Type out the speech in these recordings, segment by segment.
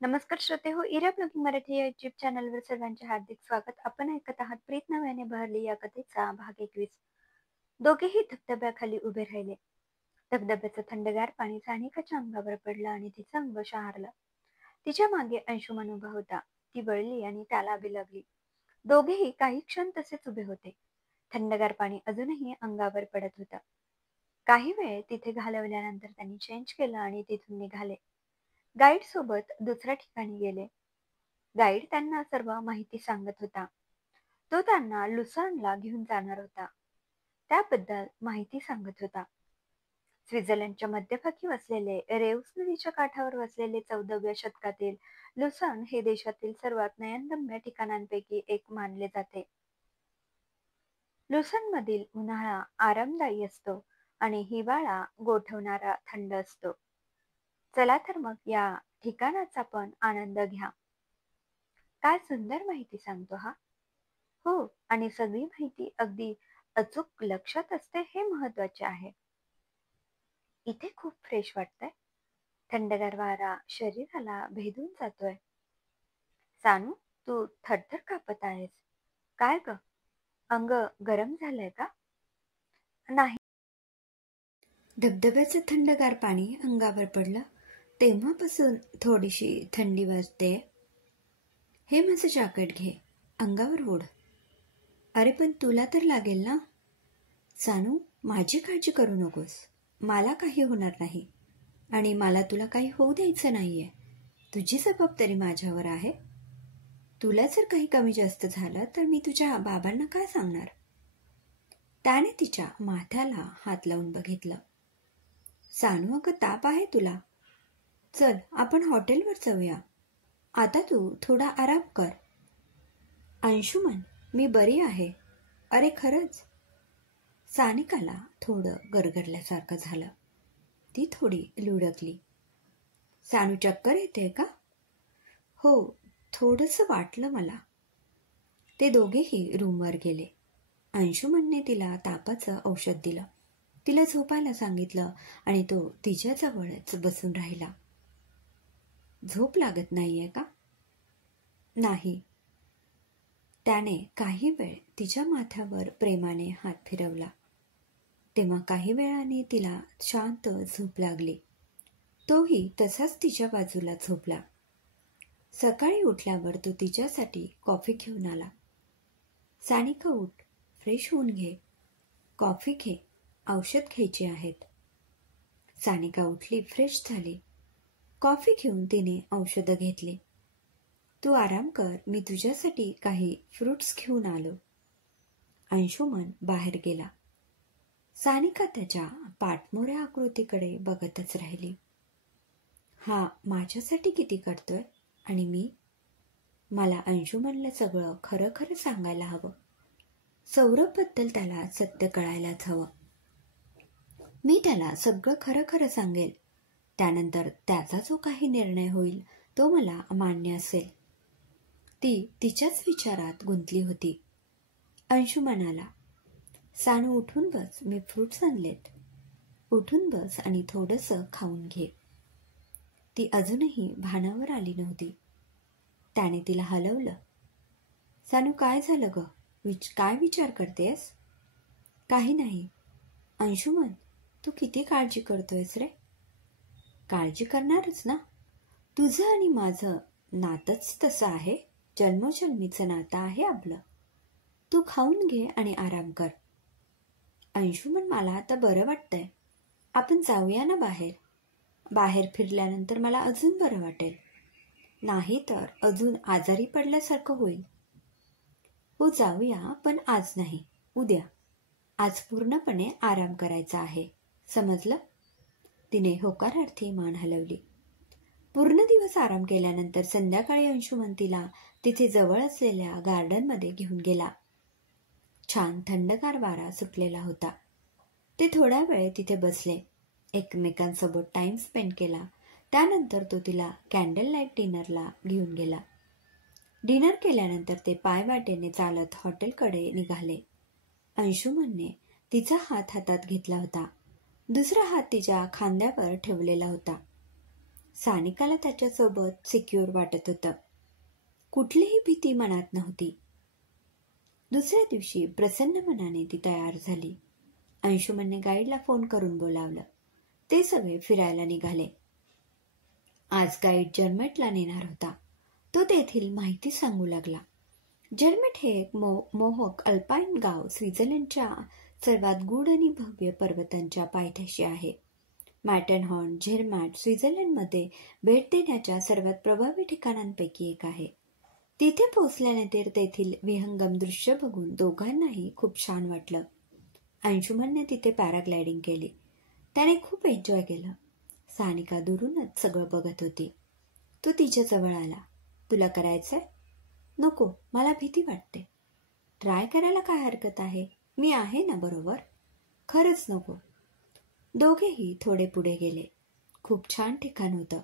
नमस्कार श्रोते हो, इरा ब्लॉगिंग मराठी या यूट्यूब चॅनलवर सर्वांचे हार्दिक स्वागत. आपण ऐकत आहात प्रीत नव्याने बहरली या कथेचा भाग 21. दोघेही धबधब्याखाली उभे राहिले. धबधब्याचं थंडगार पाणी सानिकाच्या अंगावर पडलं आणि तिचं अंग शहारलं. तिच्या मागे अंशुमन उभा होता. ती वळली आणि त्याला बिलगली. दोघेही काही क्षण तसेच उभे होते. थंडगार पाणी अजूनही अंगावर पडत होतं. काही वेळ तिथे घालवल्यानंतर त्यांनी चेंज केलं आणि तिथून निघाले. गाईड सोबत दुसऱ्या ठिकाणी गेले. गाईड त्यांना सर्व माहिती सांगत होता. तो त्यांना लुसानला घेऊन जाणार होता. त्याबद्दल माहिती सांगत होता. स्वित्झर्लंडच्या मध्यभागी वसलेले, रेव्स नदीच्या काठावर वसलेले 14व्या शतकातील लुसान हे देशातील सर्वात नयनरम्य ठिकाणांपैकी एक मानले जाते. लुसानमधील उन्हाळा आरामदायी असतो आणि हिवाळा गोठवणारा थंड असतो. चला तर मग या ठिकाणाचा पण आनंद घ्या. काय सुंदर माहिती सांगतो हा. हो, आणि सगळी माहिती अगदी अचूक लक्षात असते हे महत्वाचे आहे. इथे खूप फ्रेश वाटतंय. थंडगार वारा शरीराला भेदून जातोय. सानू, तू थरथर कापत आहेस. काय ग, अंग गरम झालंय का? नाही. धबधब्याचं थंडगार पाणी अंगावर पडलं तेव्हापासून थोडीशी थंडी वाजते. हे माझं जॅकेट घे, अंगावर ओढ. अरे पण तुला तर लागेल ना. सानू, माझी काळजी करू नकोस. मला काही होणार नाही आणि मला तुला काही होऊ द्यायचं नाहीये. तुझी जबाबदारी माझ्यावर आहे. तुला जर काही कमी जास्त झालं तर मी तुझ्या बाबांना काय सांगणार? त्याने तिच्या माथ्याला हात लावून बघितलं. सानू, अगं ताप आहे तुला. चल आपण हॉटेलवर जाऊया. आता तू थोडा आराम कर. अंशुमन, मी बरी आहे. अरे खरंच? सानिकाला थोडं गरगरल्यासारखं झालं. ती थोडी लुडकली. सानू, चक्कर येते का? हो, थोडंसं वाटलं मला. ते दोघेही रूमवर गेले. अंशुमनने तिला तापाचं औषध दिलं. तिला झोपायला सांगितलं आणि तो तिच्याजवळच बसून राहिला. झोप लागत नाहीये का? नाही. त्याने काही वेळ तिच्या माथ्यावर प्रेमाने हात फिरवला. तेव्हा काही वेळाने तिला शांत झोप लागली. तोही तसाच तिच्या बाजूला झोपला. सकाळी उठल्यावर तो तिच्यासाठी कॉफी घेऊन आला. सानिका, उठ, फ्रेश होऊन घे. कॉफी घे, औषध घ्यायची आहेत. सानिका उठली, फ्रेश झाली. कॉफी घेऊन तिने औषधं घेतली. तू आराम कर, मी तुझ्यासाठी काही फ्रुट्स घेऊन आलो. अंशुमन बाहेर गेला. सानिका त्याच्या पाठमोऱ्या आकृतीकडे बघतच राहिली. हा माझ्यासाठी किती करतोय आणि मी? मला अंशुमनला सगळं खरं खरं सांगायला हवं. सौरभबद्दल त्याला सत्य कळायलाच हवं. मी त्याला सगळं खरं खरं सांगेल. त्यानंतर त्याचा जो काही निर्णय होईल तो मला मान्य असेल. ती तिच्याच विचारात गुंतली होती. अंशुमन आला. सानू, उठून बस, मी फ्रुट्स आणलेत. उठून बस आणि थोडंसं खाऊन घे. ती अजूनही भानावर आली नव्हती. त्याने तिला हलवलं. सानू, काय झालं ग? काय विचार करतेस? काही नाही. अंशुमन, तू किती काळजी करतोयस रे? काळजी करणारच ना. तुझं आणि माझं नातंच तसं आहे. जन्मोजन्मीचं नातं आहे आपलं. तू खाऊन घे आणि आराम कर. अंशुमन, मला आता बरं वाटतंय. आपण जाऊया ना बाहेर. बाहेर फिरल्यानंतर मला अजून बरं वाटेल. नाही तर अजून आजारी पडल्यासारखं होईल. हो, जाऊया, पण आज नाही, उद्या. आज पूर्णपणे आराम करायचा आहे, समजलं? तिने होकारार्थी मान हलवली. पूर्ण दिवस आराम केल्यानंतर संध्याकाळी अंशुमन तिला तिथे जवळ असलेल्या गार्डनमध्ये घेऊन गेला. छान थंडगार वारा सुटलेला होता. ते थोडा वेळ तिथे बसले, एकमेकांसोबत टाइम स्पेंड केला. त्यानंतर तो तिला कॅन्डल लाईट डिनरला घेऊन गेला. डिनर केल्यानंतर ते पायवाटेने चालत हॉटेलकडे निघाले. अंशुमनने तिचा हात हातात घेतला होता. दुसरा हात तिच्या खांद्यावर ठेवलेला होता. सानिकाला त्याच्यासोबत सिक्युअर वाटत होतं. कुठलीही भीती मनात नव्हती. दुसऱ्या दिवशी प्रसन्न मनाने ती तयार झाली. अंशुमनने गाईडला फोन करून बोलावलं. ते सगळे फिरायला निघाले. आज गाईड जर्मेटला नेणार होता. तो तेथील माहिती सांगू लागला. जर्मेट हे एक मोहक अल्पाईन गाव स्वित्झर्लंडच्या सर्वात गूढ आणि भव्य पर्वतांच्या पायथ्याशी आहे. मॅटरहॉर्न झेरमॅट स्वित्झर्लंडमध्ये भेट देण्याच्या सर्वात प्रभावी ठिकाणांपैकी एक आहे. तिथे पोहोचल्यानंतर तेथील विहंगम दृश्य बघून दोघांनाही खूप छान वाटलं. अंशुमनने तिथे पॅराग्लायडिंग केली. त्याने खूप एन्जॉय केलं. सानिका दुरूनच सगळं बघत होती. तो तिच्या जवळ आला. तुला करायचंय? नको, मला भीती वाटते. ट्राय करायला काय हरकत आहे? मी आहे ना बरोबर. खरंच नको. दोघेही थोडे पुढे गेले. खूप छान ठिकाण होतं.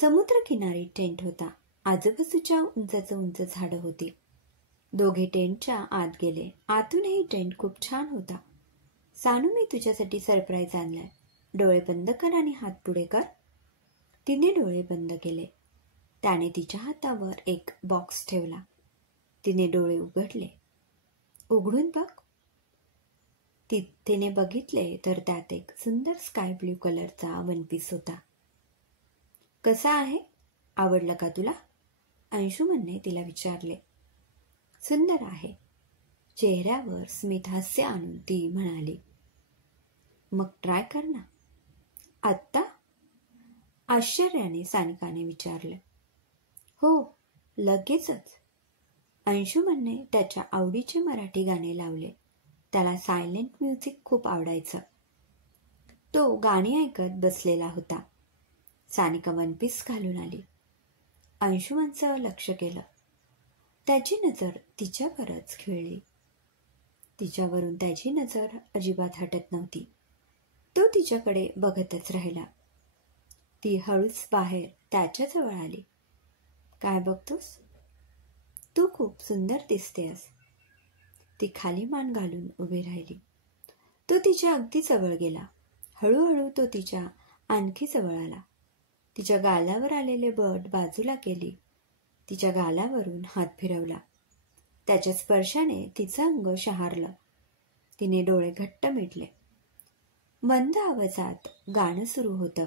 समुद्रकिनारी टेंट होता. आजूबाजूच्या उंच उंच झाडं होती. दोघे टेंटच्या आत गेले. आतूनही टेंट खूप छान होता. सानू, मी तुझ्यासाठी सरप्राईज आणलाय. डोळे बंद कर आणि हात पुढे कर. तिने डोळे बंद केले. त्याने तिच्या हातावर एक बॉक्स ठेवला. तिने डोळे उघडले. उघडून बघ. तिने बघितले तर त्यात एक सुंदर स्काय ब्ल्यू कलरचा वनपीस होता. कसा आहे? आवडलं का तुला? अंशुमनने तिला विचारले. सुंदर आहे. चेहऱ्यावर स्मित हास्य आणून ती म्हणाली. मग ट्राय कर ना. आत्ता? आश्चर्याने सानिकाने विचारले. हो, लगेचच. अंशुमनने त्याच्या आवडीचे मराठी गाणे लावले. त्याला सायलेंट म्युझिक खूप आवडायचं. तो गाणी ऐकत बसलेला होता. सानिका वनपीस घालून आली. अंशुमनचं लक्ष केलं. त्याची नजर तिच्यावरच खिळली. तिच्यावरून त्याची नजर अजिबात हटत नव्हती. तो तिच्याकडे बघतच राहिला. ती हळूच बाहेर त्याच्याजवळ आली. काय बघतोस? तू खूप सुंदर दिसतेस. ती खाली मान घालून उभी राहिली. तो तिच्या अगदी जवळ गेला. हळूहळू तो तिच्या आणखी जवळ आला. तिच्या गालावर आलेले बोट बाजूला केली. तिच्या गालावरून हात फिरवला. त्याच्या स्पर्शाने तिचं अंग शहारलं. तिने डोळे घट्ट मिटले. मंद आवाजात गाणं सुरू होतं.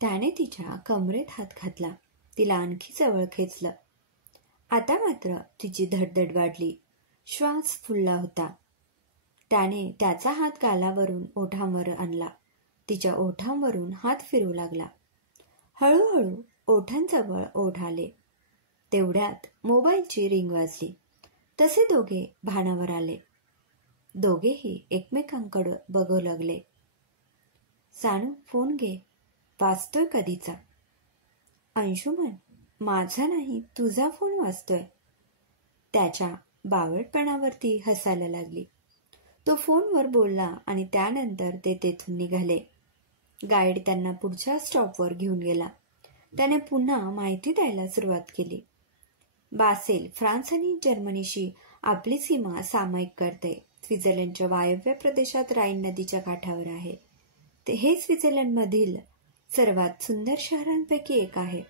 त्याने तिच्या कमरेत हात घातला. तिला आणखी जवळ खेचलं. आता मात्र तिची धडधड वाढली. श्वास फुलला होता. त्याने त्याचा हात गालावरून ओठांवर आणला. तिच्या ओठांवरून हात फिरू लागला. हळूहळू ओठांजवळ ओठ आले. तेवढ्यात मोबाईलची रिंग वाजली. तसे दोघे भानावर आले. दोघेही एकमेकांकडे बघू लागले. सानू, फोन घे. वाजतोय कधीचा. अंशुमन, माझा नाही, तुझा फोन वाजतोय. त्याच्या बावळटपणावरती हसायला लागली. तो फोनवर बोलला आणि त्यानंतर ते तेथून निघाले. गाईड त्यांना पुढच्या स्टॉपवर घेऊन गेला. त्याने पुन्हा माहिती द्यायला सुरुवात केली. बासेल फ्रान्स आणि जर्मनीशी आपली सीमा सामायिक करते. स्वित्झर्लंडच्या वायव्य प्रदेशात राईन नदीच्या काठावर आहे. हे स्वित्झर्लंडमधील सर्वात सुंदर शहरांपैकी एक आहे.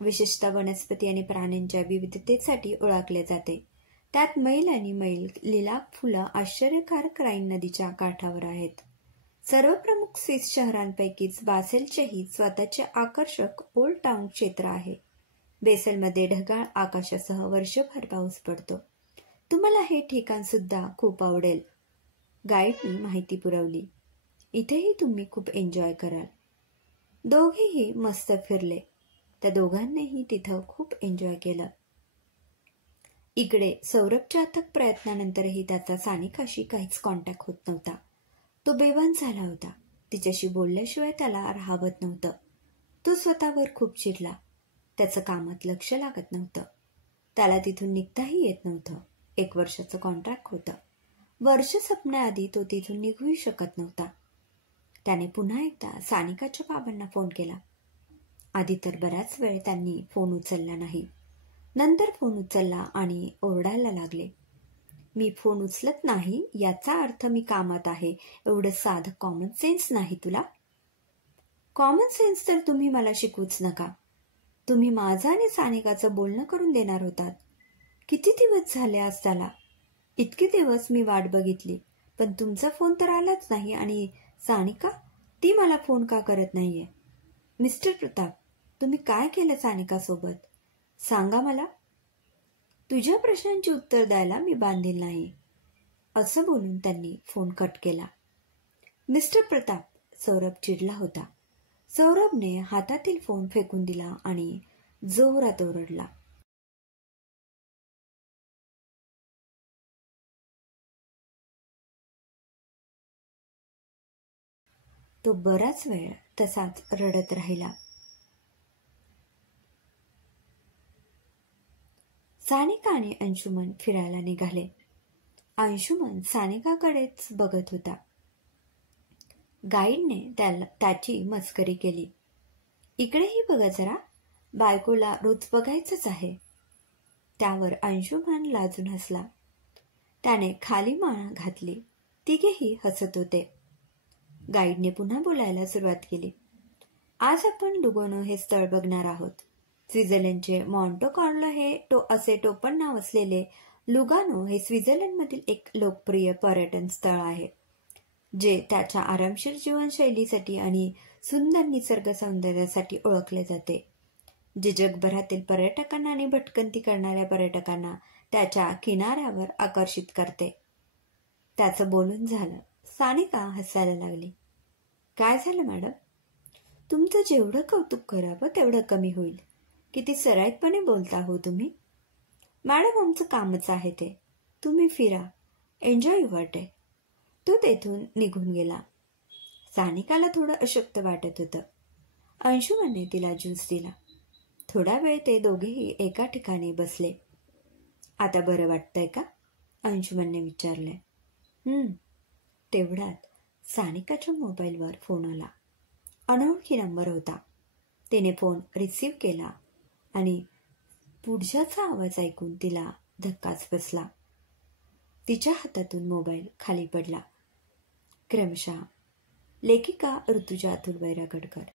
विशेषतः वनस्पती आणि प्राण्यांच्या विविधतेसाठी ओळखले जाते. त्यात मैल आणि मैल लिलाक फुलं आश्चर्यकारक राईन नदीच्या काठावर आहेत. सर्व प्रमुख स्विस शहरांपैकीच बासेलचेही स्वतःचे आकर्षक ओल्ड टाउन क्षेत्र आहे. बेसेलमध्ये ढगाळ आकाशासह वर्षभर पाऊस पडतो. तुम्हाला हे ठिकाण सुद्धा खूप आवडेल. गाईडनी माहिती पुरवली. इथेही तुम्ही खूप एन्जॉय कराल. दोघेही मस्त फिरले. त्या दोघांनीही तिथं खूप एन्जॉय केलं. इकडे सौरभच्या अथक प्रयत्नानंतरही त्याचा सानिकाशी काहीच कॉन्टॅक्ट होत नव्हता. तो बेभान झाला होता. तिच्याशी बोलल्याशिवाय त्याला राहावत नव्हतं. तो स्वतःवर खूप चिडला. त्याचं कामात लक्ष लागत नव्हतं. त्याला तिथून निघताही येत नव्हतं. 1 वर्षाचं कॉन्ट्रॅक्ट होतं. वर्ष संपण्याआधी तो तिथून निघूही शकत नव्हता. त्याने पुन्हा एकदा सानिकाच्या बाबांना फोन केला. आधी तर बराच वेळ त्यांनी फोन उचलला नाही. नंतर फोन उचलला आणि ओरडायला लागले. मी फोन उचलत नाही याचा अर्थ मी कामात आहे एवढं साधं कॉमन सेन्स नाही तुला? कॉमन सेन्स तर तुम्ही मला शिकवूच नका. तुम्ही माझं आणि सानिकाचं बोलणं करून देणार होतात. किती दिवस झाले आज त्याला? इतके दिवस मी वाट बघितली, पण तुमचा फोन तर आलाच नाही. आणि सानिका, ती मला फोन का करत नाहीये? मिस्टर प्रताप, तुम्ही काय केलं सानिकासोबत? सांगा मला. तुझ्या प्रश्नांची उत्तर द्यायला मी बांधील नाही, असं बोलून त्यांनी फोन कट केला. मिस्टर प्रताप, सौरभ चिडला होता. सौरभने हातातील फोन फेकून दिला आणि जोरात ओरडला. तो बराच वेळ तसाच रडत राहिला. सानिका आणि अंशुमन फिरायला निघाले. अंशुमन सानिकाकडेच बघत होता. गाईडने त्याची मस्करी केली. इकडेही बघा जरा, बायकोला रोज बघायचंच आहे. त्यावर अंशुमन लाजून हसला. त्याने खाली मान घातली. तिघेही हसत होते. गाईडने पुन्हा बोलायला सुरुवात केली. आज आपण लुगोनो हे स्थळ बघणार आहोत. स्वित्झर्लंडचे मॉन्टे कार्लो हे असे टोपण नाव असलेले लुगानो हे स्वित्झर्लंडमधील एक लोकप्रिय पर्यटन स्थळ आहे, जे त्याच्या आरामशीर जीवनशैलीसाठी आणि सुंदर निसर्ग सौंदर्यासाठी ओळखले जाते, जे जगभरातील पर्यटकांना आणि भटकंती करणाऱ्या पर्यटकांना त्याच्या किनाऱ्यावर आकर्षित करते. त्याचं बोलून झालं. सानिका हसायला लागली. काय झालं मॅडम? तुमचं जेवढं कौतुक करावं तेवढं कमी होईल. किती सराईतपणे बोलता हो तुम्ही. मॅडम, आमचं कामच आहे ते. तुम्ही फिरा, एन्जॉय युअर डे. तो तेथून निघून गेला. सानिकाला थोडं अशक्त वाटत होतं. अंशुमनने तिला ज्यूस दिला. थोडा वेळ ते दोघेही एका ठिकाणी बसले. आता बरं वाटतंय का? अंशुमनने विचारले. तेवढ्यात सानिकाच्या मोबाईलवर फोन आला. अनोळखी नंबर होता. तिने फोन रिसीव्ह केला आणि पुढच्याचा आवाज ऐकून तिला धक्काच बसला. तिच्या हातातून मोबाईल खाली पडला. क्रमशः लेखिका ऋतुजा अतुल बैरागडकर.